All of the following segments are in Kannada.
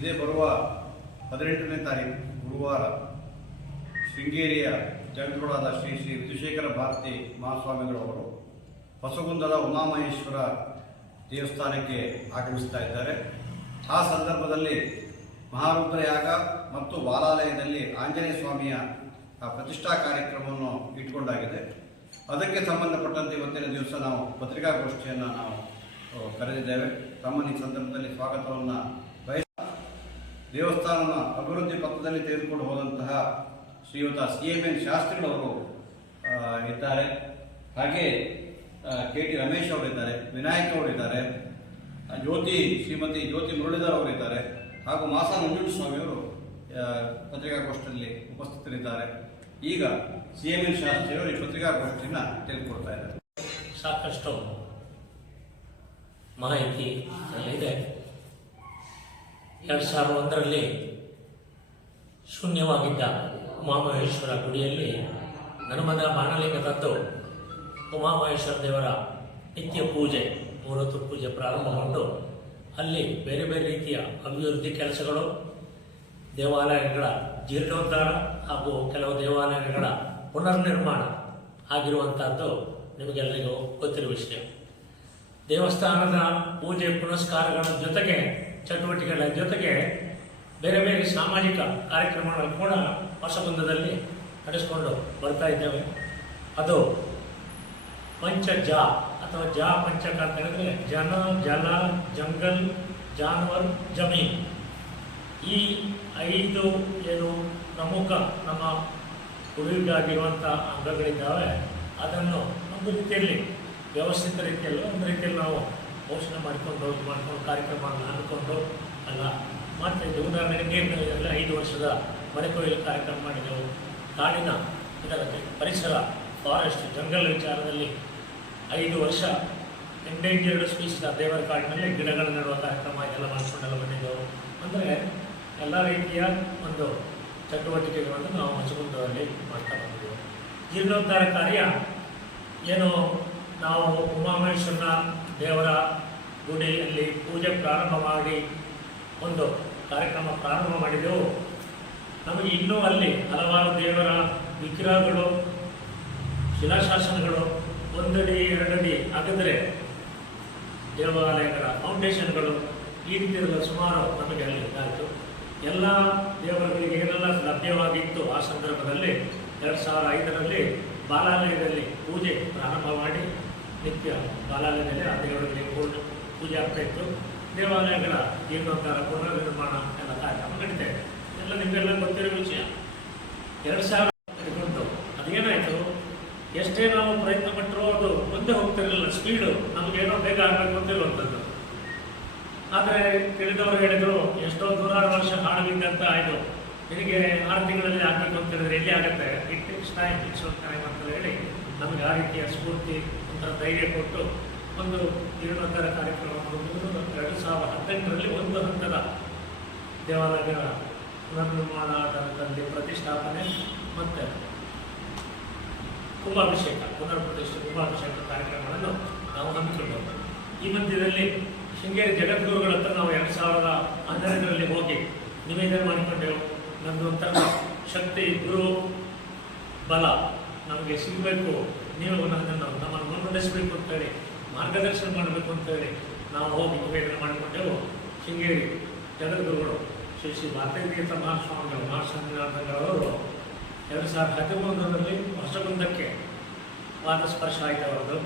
ಇದೇ ಬರುವ ಹದಿನೆಂಟನೇ ತಾರೀಕು ಗುರುವಾರ ಶೃಂಗೇರಿಯ ಜಗದ್ಗುರುಳಾದ ಶ್ರೀ ಶ್ರೀ ವಿಧುಶೇಖರ ಭಾರತಿ ಮಹಾಸ್ವಾಮಿಗಳವರು ಹೊಸಗುಂದದ ಉಮಾಮಹೇಶ್ವರ ದೇವಸ್ಥಾನಕ್ಕೆ ಆಗಮಿಸ್ತಾ ಇದ್ದಾರೆ. ಆ ಸಂದರ್ಭದಲ್ಲಿ ಮಹಾರುದ್ರಯಾಗ ಮತ್ತು ಬಾಲಾಲಯದಲ್ಲಿ ಆಂಜನೇಯ ಸ್ವಾಮಿಯ ಪ್ರತಿಷ್ಠಾ ಕಾರ್ಯಕ್ರಮವನ್ನು ಇಟ್ಕೊಂಡಾಗಿದೆ. ಅದಕ್ಕೆ ಸಂಬಂಧಪಟ್ಟಂತೆ ಇವತ್ತಿನ ದಿವಸ ನಾವು ಪತ್ರಿಕಾಗೋಷ್ಠಿಯನ್ನು ನಾವು ಕರೆದಿದ್ದೇವೆ. ತಮ್ಮನ್ನು ಈ ಸಂದರ್ಭದಲ್ಲಿ ಸ್ವಾಗತವನ್ನು ದೇವಸ್ಥಾನದ ಅಭಿವೃದ್ಧಿ ಪಥದಲ್ಲಿ ತೆಗೆದುಕೊಂಡು ಹೋದಂತಹ ಶ್ರೀಯುತ ಸಿ ಎಂ ಎನ್ ಶಾಸ್ತ್ರಿಗಳವರು ಇದ್ದಾರೆ. ಹಾಗೆ ಕೆ ಟಿ ರಮೇಶ್ ಅವರಿದ್ದಾರೆ ವಿನಾಯಕ್ ಅವರಿದ್ದಾರೆ ಜ್ಯೋತಿ ಶ್ರೀಮತಿ ಜ್ಯೋತಿ ಮುರಳೀಧರ್ ಅವರಿದ್ದಾರೆ ಹಾಗೂ ಮಾಸ ಸ್ವಾಮಿ ಅವರು ಆ, ಪತ್ರಿಕಾಗೋಷ್ಠಿಯಲ್ಲಿ ಉಪಸ್ಥಿತರಿದ್ದಾರೆ. ಈಗ ಸಿ ಎಂ ಎನ್ ಶಾಸ್ತ್ರಿಯವರು ಈ ಪತ್ರಿಕಾಗೋಷ್ಠಿಯನ್ನು ತೆಗೆದುಕೊಳ್ತಾ ಇದ್ದಾರೆ. ಸಾಕಷ್ಟು ಮಾಹಿತಿ ಇದೆ ಎರಡು ಸಾವಿರದ ಒಂದರಲ್ಲಿ ಶೂನ್ಯವಾಗಿದ್ದ ಉಮಾಮಹೇಶ್ವರ ಗುಡಿಯಲ್ಲಿ ನರ್ಮದ ಬಾಣಲಿಂಗ ತಂದು ಉಮಾಮಹೇಶ್ವರ ದೇವರ ನಿತ್ಯ ಪೂಜೆ, ಮೂರತ್ತು ಪೂಜೆ ಪ್ರಾರಂಭಗೊಂಡು ಅಲ್ಲಿ ಬೇರೆ ಬೇರೆ ರೀತಿಯ ಅಭಿವೃದ್ಧಿ ಕೆಲಸಗಳು, ದೇವಾಲಯಗಳ ಜೀರ್ಣೋದ್ಧಾರ ಹಾಗೂ ಕೆಲವು ದೇವಾಲಯಗಳ ಪುನರ್ನಿರ್ಮಾಣ ಆಗಿರುವಂಥದ್ದು ನಿಮಗೆಲ್ಲರಿಗೂ ಗೊತ್ತಿರುವ ವಿಷಯ. ದೇವಸ್ಥಾನದ ಪೂಜೆ ಪುನಸ್ಕಾರಗಳ ಜೊತೆಗೆ ಚಟುವಟಿಕೆಗಳ ಜೊತೆಗೆ ಬೇರೆ ಬೇರೆ ಸಾಮಾಜಿಕ ಕಾರ್ಯಕ್ರಮಗಳನ್ನು ಕೂಡ ಹೊಸಬಂಧದಲ್ಲಿ ನಡೆಸಿಕೊಂಡು ಬರ್ತಾ ಇದ್ದೇವೆ. ಅದು ಪಂಚ ಜಾ ಅಥವಾ ಜಾ ಪಂಚಕ ಅಂತ ಹೇಳಿದ್ರೆ ಜನ, ಜಲ, ಜಂಗಲ್, ಜಾನುವಾರು, ಜಮೀನ್. ಈ ಐದು ಏನು ಪ್ರಮುಖ ನಮ್ಮ ಉಳಿವಿಗಾಗಿರುವಂಥ ಅಂಗಗಳಿದ್ದಾವೆ, ಅದನ್ನು ಒಂದು ರೀತಿಯಲ್ಲಿ ವ್ಯವಸ್ಥಿತ ರೀತಿಯಲ್ಲಿ ಒಂದು ರೀತಿಯಲ್ಲಿ ನಾವು ಪೋಷಣೆ ಮಾಡಿಕೊಂಡು ಮಾಡಿಕೊಂಡು ಕಾರ್ಯಕ್ರಮವನ್ನು ಅಂದ್ಕೊಂಡು ಅಲ್ಲ, ಮಾಡ್ತಾ ಇದ್ದೆ. ಉದಾಹರಣೆಗೆ ನೀರಿನ ಐದು ವರ್ಷದ ಮನೆ ಕೊಯ್ಲು ಕಾರ್ಯಕ್ರಮ ಮಾಡಿದೆವು. ಕಾಡಿನ ಇದರ ಪರಿಸರ ಫಾರೆಸ್ಟ್ ಜಂಗಲ್ ವಿಚಾರದಲ್ಲಿ ಐದು ವರ್ಷ ಎಂಡೇಂಜರ್ಡ್ ಸ್ಪೀಸ್ನ ದೇವರ ಕಾಡಿನಲ್ಲಿ ಗಿಡಗಳ ನೆಡುವ ಕಾರ್ಯಕ್ರಮ ಎಲ್ಲ ಮಾಡಿಕೊಂಡೆಲ್ಲ ಬಂದಿದ್ದೆವು. ಅಂದರೆ ಎಲ್ಲ ರೀತಿಯ ಒಂದು ಚಟುವಟಿಕೆಗಳನ್ನು ನಾವು ಹೊಸಗುಂದದಲ್ಲಿ ಮಾಡ್ತಾ ಬಂದಿದ್ದೆವು. ಜೀರ್ಣೋದ್ಧಾರ ಕಾರ್ಯ ಏನು ನಾವು ಉಮಾಮಹೇಶ್ವರನ ದೇವರ ಗುಡಿಯಲ್ಲಿ ಪೂಜೆ ಪ್ರಾರಂಭ ಮಾಡಿ ಒಂದು ಕಾರ್ಯಕ್ರಮ ಪ್ರಾರಂಭ ಮಾಡಿದೆವು. ನಮಗೆ ಇನ್ನೂ ಅಲ್ಲಿ ಹಲವಾರು ದೇವರ ವಿಗ್ರಹಗಳು, ಶಿಲಾಶಾಸನಗಳು, ಒಂದಡಿ, ಎರಡಡಿ ಹಾಕಿದರೆ ದೇವಾಲಯಗಳ ಫೌಂಡೇಶನ್ಗಳು ಈ ರೀತಿಯಲ್ಲ ಸುಮಾರು ನಮಗೆ ಅಲ್ಲಿ ಇದಾಯಿತು. ಎಲ್ಲ ದೇವರುಗಳಿಗೆ ಏನೆಲ್ಲ ಲಭ್ಯವಾಗಿತ್ತು ಆ ಸಂದರ್ಭದಲ್ಲಿ ಎರಡು ಸಾವಿರ ಐದರಲ್ಲಿ ಬಾಲಾಲಯದಲ್ಲಿ ಪೂಜೆ ಪ್ರಾರಂಭ ಮಾಡಿ ನಿತ್ಯ ಕಾಲಾಲಯದಲ್ಲಿ ಆ ದೇವರುಗಳಿಗೆ ಕೊಟ್ಟು ಪೂಜೆ ಆಗ್ತಾ ಇತ್ತು. ದೇವಾಲಯಗಳ ಜೀರ್ಣೋದ್ಧಾರ ಪುನರ್ನಿರ್ಮಾಣ ಎಲ್ಲ ಕಾರ್ಯಕ್ರಮ ನಡೀತಾ ಇದೆ. ಎಲ್ಲ ನಿಮಗೆಲ್ಲ ಗೊತ್ತಿರೋ ವಿಷಯ. ಎರಡು ಸಾವಿರ ಉಂಟು ಅದೇನಾಯಿತು? ಎಷ್ಟೇ ನಾವು ಪ್ರಯತ್ನ ಪಟ್ಟರೂ ಅದು ಮುಂದೆ ಹೋಗ್ತಿರಲಿಲ್ಲ. ಸ್ಪೀಡು ನಮಗೇನೋ ಬೇಗ ಆಗಬೇಕು ಅಂತಿರುವಂಥದ್ದು. ಆದರೆ ತಿಳಿದವರು ಹೇಳಿದರು, ಎಷ್ಟೋ ನೂರಾರು ವರ್ಷ ಹಾಳಾಗಿದ್ದಂತ ಆಯಿತು ನಿನಗೆ ಆರು ತಿಂಗಳಲ್ಲಿ ಆಗಬೇಕು ಅಂತ ಹೇಳಿದ್ರೆ ಎಲ್ಲಿ ಆಗುತ್ತೆ? ಇಟ್ ಇಷ್ಟ ಟೈಮ್ ಅಂತ ಹೇಳಿ ನಮಗೆ ಆ ರೀತಿಯ ಸ್ಫೂರ್ತಿ ಧೈರ್ಯ ಕೊಟ್ಟು ಒಂದು ಜೀರ್ಣೋದ್ಧಾರ ಕಾರ್ಯಕ್ರಮವನ್ನು ಎರಡು ಸಾವಿರದ ಹದಿನೆಂಟರಲ್ಲಿ ಒಂದು ಹಂತದ ದೇವಾಲಯಗಳ ಪುನರ್ನಿರ್ಮಾಣ ಆಧಾರದಲ್ಲಿ ಪ್ರತಿಷ್ಠಾಪನೆ ಮತ್ತು ಕುಂಭಾಭಿಷೇಕ ಪುನರ್ ಪ್ರತಿಷ್ಠೆ ಕುಂಭಾಭಿಷೇಕ ಕಾರ್ಯಕ್ರಮಗಳನ್ನು ನಾವು ಹಮ್ಮಿಕೊಂಡವು ಈ ಮಧ್ಯದಲ್ಲಿ ಶೃಂಗೇರಿ ಜಗದ್ಗುರುಗಳ ಹತ್ರ ನಾವು ಎರಡು ಸಾವಿರದ ಹನ್ನೆರಡರಲ್ಲಿ ಹೋಗಿ ನಿವೇದನೆ ಮಾಡಿಕೊಂಡೆವು. ನಮ್ಮದು ಒಂಥರ ಶಕ್ತಿ, ಗುರು, ಬಲ ನಮಗೆ ಸಿಗಬೇಕು. ನೀವು ನನ್ನನ್ನು ಮುನ್ನಡೆಸಬೇಕು ಅಂತೇಳಿ ಮಾರ್ಗದರ್ಶನ ಮಾಡಬೇಕು ಅಂತೇಳಿ ನಾವು ಹೋಗಿ ನಿವೇದನೆ ಮಾಡಿಕೊಂಡೆವು ಶೃಂಗೇರಿ ಜಗದ್ಗುರುಗಳು ಶ್ರೀ ಶ್ರೀ ಭಾರತೀಯ ಮಹಾಸ್ವಾಮಿಗಳು ಮಹಾಸ್ವಾಮಿಗಳವರು ಎರಡು ಸಾವಿರದ ಹದಿಮೂರರಲ್ಲಿ ವರ್ಷಗೊಂದಕ್ಕೆ ವಾದ ಸ್ಪರ್ಶ ಆಯಿತು ಅವರದ್ದು.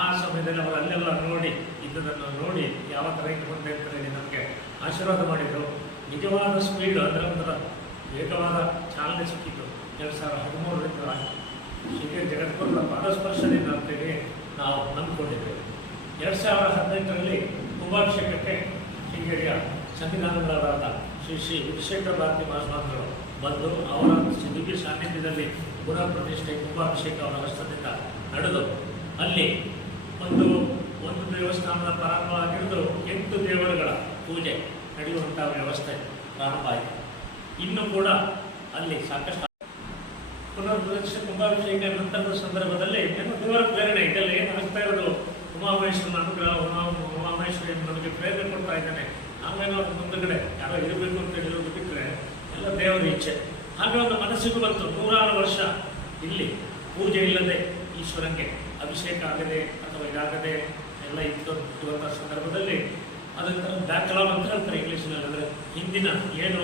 ಆ ಸಮಯದಲ್ಲಿ ಅವರು ಅಲ್ಲೆಲ್ಲ ನೋಡಿ ಇದ್ದದನ್ನು ನೋಡಿ ಯಾವ ಥರ ಇಟ್ಕೊಂಡೆ ಅಂತ ಹೇಳಿ ನಮಗೆ ಆಶೀರ್ವಾದ ಮಾಡಿದರು. ನಿಜವಾದ ಸ್ಪೀಡ್ ಅದರ ಒಂಥರ ವೇಗವಾದ ಚಾಲನೆ ಸಿಕ್ಕಿತ್ತು. ಎರಡು ಸಾವಿರದ ಹದಿಮೂರರಿಂದ ಶೃಂಗೇರಿ ಜಗದ್ಗುರುಗಳ ಪಾದಸ್ಪರ್ಶದಿಂದ ಅಂತೇಳಿ ನಾವು ನಂಬಿಕೊಂಡಿದ್ದೇವೆ. ಎರಡು ಸಾವಿರದ ಹದಿನೆಂಟರಲ್ಲಿ ಕುಂಭಾಭಿಷೇಕಕ್ಕೆ ಶೃಂಗೇರಿಯ ಸಂವಿಧಾನಗಳಾದ ಶ್ರೀ ಶ್ರೀ ವಿಶ್ವೇಶ್ವರ ಭಾರತಿ ಮಹಾಸ್ವಾಮಿಗಳು ಬಂದು ಅವರ ದಿವ್ಯ ಸಾನ್ನಿಧ್ಯದಲ್ಲಿ ಪುನಃ ಪ್ರತಿಷ್ಠೆ ಕುಂಭಾಭಿಷೇಕ ಅವರ ಹಸ್ತದಿಂದ ನಡೆದು, ಅಲ್ಲಿ ಒಂದು ಒಂದು ದೇವಸ್ಥಾನದ ಪ್ರಾರಂಭ ಎಂಟು ದೇವರುಗಳ ಪೂಜೆ ನಡೆಯುವಂಥ ವ್ಯವಸ್ಥೆ ಪ್ರಾರಂಭ ಆಯಿತು ಇನ್ನೂ ಕೂಡ ಅಲ್ಲಿ ಸಾಕಷ್ಟು ಪುನರ್ ಪ್ರತಿಷ್ಠೆ ಕುಂಭಾಭಿಷೇಕ ನಂತರದ ಸಂದರ್ಭದಲ್ಲಿ ದೇವರ ಪ್ರೇರಣೆ ಉಮಾಮಹೇಶ್ವರನ ಅನುಗ್ರಹ ಉಮಾ ಉಮಾಮಹೇಶ್ವರಿ ನಮಗೆ ಪ್ರೇರಣೆ ಕೊಡ್ತಾ ಇದ್ದಾನೆ. ಆಮೇಲೆ ಅವ್ರ ಮುಂದಗಡೆ ಯಾರೋ ಇರಬೇಕು ಅಂತ ಹೇಳಿರೋದು ಬಿಟ್ಟರೆ ಎಲ್ಲ ದೇವರ ಇಚ್ಛೆ. ಹಾಗೆ ಒಂದು ಮನಸ್ಸಿಗೂ ಬಂತು. ನೂರಾರು ವರ್ಷ ಇಲ್ಲಿ ಪೂಜೆ ಇಲ್ಲದೆ ಈಶ್ವರಂಗೆ ಅಭಿಷೇಕ ಆಗದೆ ಅಥವಾ ಇದಾಗದೆ ಎಲ್ಲ ಇತ್ತು ಇರುವಂಥ ಸಂದರ್ಭದಲ್ಲಿ ಅದನ್ನು ಬ್ಯಾಕ್ಲಾಗ್ ಅಂತ ಹೇಳ್ತಾರೆ ಇಂಗ್ಲೀಷ್ನಲ್ಲಿ. ಅಂದರೆ ಹಿಂದಿನ ಏನು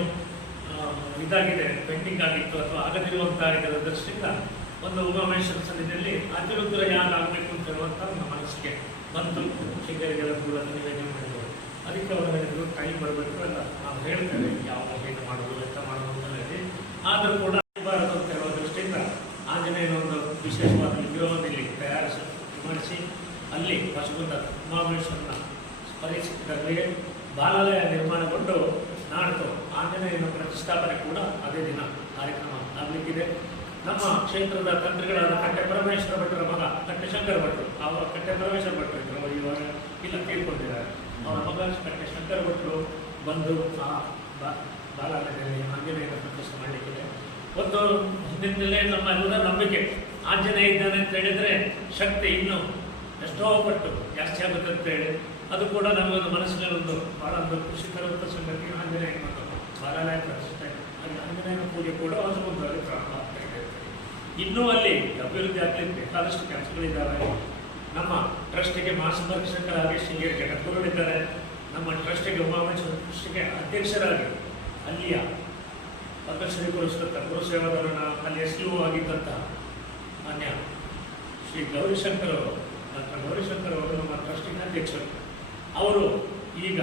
ಇದಾಗಿದೆ, ಪೆಂಡಿಂಗ್ ಆಗಿತ್ತು ಅಥವಾ ಆಗದಿರುವಂಥ ಇದರ ದೃಷ್ಟಿಯಿಂದ ಒಂದು ಉಮಾಮೇಶ್ವರ ಸನ್ನಿಧಿಯಲ್ಲಿ ಅತಿರುದ್ರ ಯಾಗ ಆಗಬೇಕು ಅಂತ ಹೇಳುವಂಥ ನಮ್ಮ ಮನಸ್ಸಿಗೆ ಬಂತು ಶಿಂಗರಿಗೆಲ್ಲ ನಿವೇದನೆ ಮಾಡಿದ್ರು ಅದಕ್ಕೆ ಅವರು ಹೇಳಿದ್ರು, ಟೈಮ್ ಬರಬೇಕು ಅಲ್ಲ ನಾವು ಹೇಳ್ತೇವೆ ಯಾವ ಏನು ಮಾಡಬಹುದು ಎಂತ ಮಾಡಬಹುದು ಅಂತ ಹೇಳಿ. ಆದರೂ ಕೂಡ ಬಾರದು ಅಂತ ಹೇಳುವ ದೃಷ್ಟಿಯಿಂದ ಆಂಜನೇಯನ ಒಂದು ವಿಶೇಷವಾದ ವಿಗ್ರಹವನ್ನು ತಯಾರಿಸಿ ಮಾಡಿಸಿ ಅಲ್ಲಿ ಪಶುಗುಂಡ ಉಮಾಮೇಶ್ವರನ ಪರೀಕ್ಷೆ ಬಾಲಾಲಯ ನಿರ್ಮಾಣಗೊಂಡು ನಾಡ್ದು ಆಂಜನೇಯನ ಪ್ರತಿಷ್ಠಾಪನೆ ಕೂಡ ಅದೇ ದಿನ ಕಾರ್ಯಕ್ರಮ ಆಗಲಿಕ್ಕಿದೆ. ನಮ್ಮ ಕ್ಷೇತ್ರದ ತಂತ್ರಿಗಳಾದ ಕಟ್ಟೆ ಪರಮೇಶ್ವರ ಭಟ್ಟರ ಮಗ ಕಟ್ಟೆ ಶಂಕರ ಭಟ್ರು ಅವರ ಕಟ್ಟೆ ಪರಮೇಶ್ವರ ಭಟ್ರು ಇದ್ರು, ಅವರು ಇವಾಗ ಇಲ್ಲ ಕೇಳ್ಕೊಂಡಿದ್ದಾರೆ. ಅವರ ಮಗ ಕಟ್ಟೆ ಶಂಕರ್ ಭಟ್ರು ಬಂದು, ಆ ಬಾಲಾಲಯದಲ್ಲಿ ಆಂಜನೇಯನ ಪ್ರತಿಷ್ಠೆ ಮಾಡಲಿಕ್ಕಿದೆ. ಒಂದು ಹಿಂದಿನಲ್ಲೇ ನಮ್ಮ ಎಲ್ಲ ನಂಬಿಕೆ. ಆಂಜನೇಯ ಇದ್ದಾನೆ ಅಂತ ಹೇಳಿದರೆ ಶಕ್ತಿ ಇನ್ನು ಎಷ್ಟೋ ಪಟ್ಟು ಜಾಸ್ತಿ ಆಗುತ್ತೆ ಅಂತ ಹೇಳಿ. ಅದು ಕೂಡ ನಮಗೊಂದು ಮನಸ್ಸಿನಲ್ಲಿ ಒಂದು ಭಾಳ ಒಂದು ಖುಷಿಕರವಾದ ಸಂಗತಿ. ಆಂಜನೇಯ ಮತ್ತು ಬಾಲಾಲಯ ಪ್ರತಿಷ್ಠೆ ಆಂಜನೇಯನ ಪೂಜೆ ಕೂಡ ಅದು ಆಗ್ತಾ ಇದೆ. ಇನ್ನೂ ಅಲ್ಲಿ ಅಭಿವೃದ್ಧಿ ಆಗಲಿ ಬೇಕಾದಷ್ಟು ಕೆಲಸಗಳಿದ್ದಾವೆ. ನಮ್ಮ ಟ್ರಸ್ಟಿಗೆ ಶಂಕರಾಗಿ ಶೃಂಗೇರಿ ಜಗದ್ಗುರುಗಳಿದ್ದಾರೆ ನಮ್ಮ ಟ್ರಸ್ಟಿಗೆ ಉಮಾಮೇಶ್ವರ ಟ್ರಸ್ಟಿಗೆ ಅಧ್ಯಕ್ಷರಾಗಿ ಅಲ್ಲಿಯ ಪದ್ಮಶ್ರೀ ಪುರಸ್ಕೃತ ಗುರುಸೇವಾದವರನ್ನ ಅಲ್ಲಿ ಎಸ್ ಯು ಆಗಿದ್ದಂತಹ ಮಾನ್ಯ ಶ್ರೀ ಗೌರಿಶಂಕರ್ ಅವರು, ಡಾಕ್ಟರ್ ಗೌರಿಶಂಕರ್ ಅವರು ನಮ್ಮ ಟ್ರಸ್ಟಿನ ಅಧ್ಯಕ್ಷರು. ಅವರು ಈಗ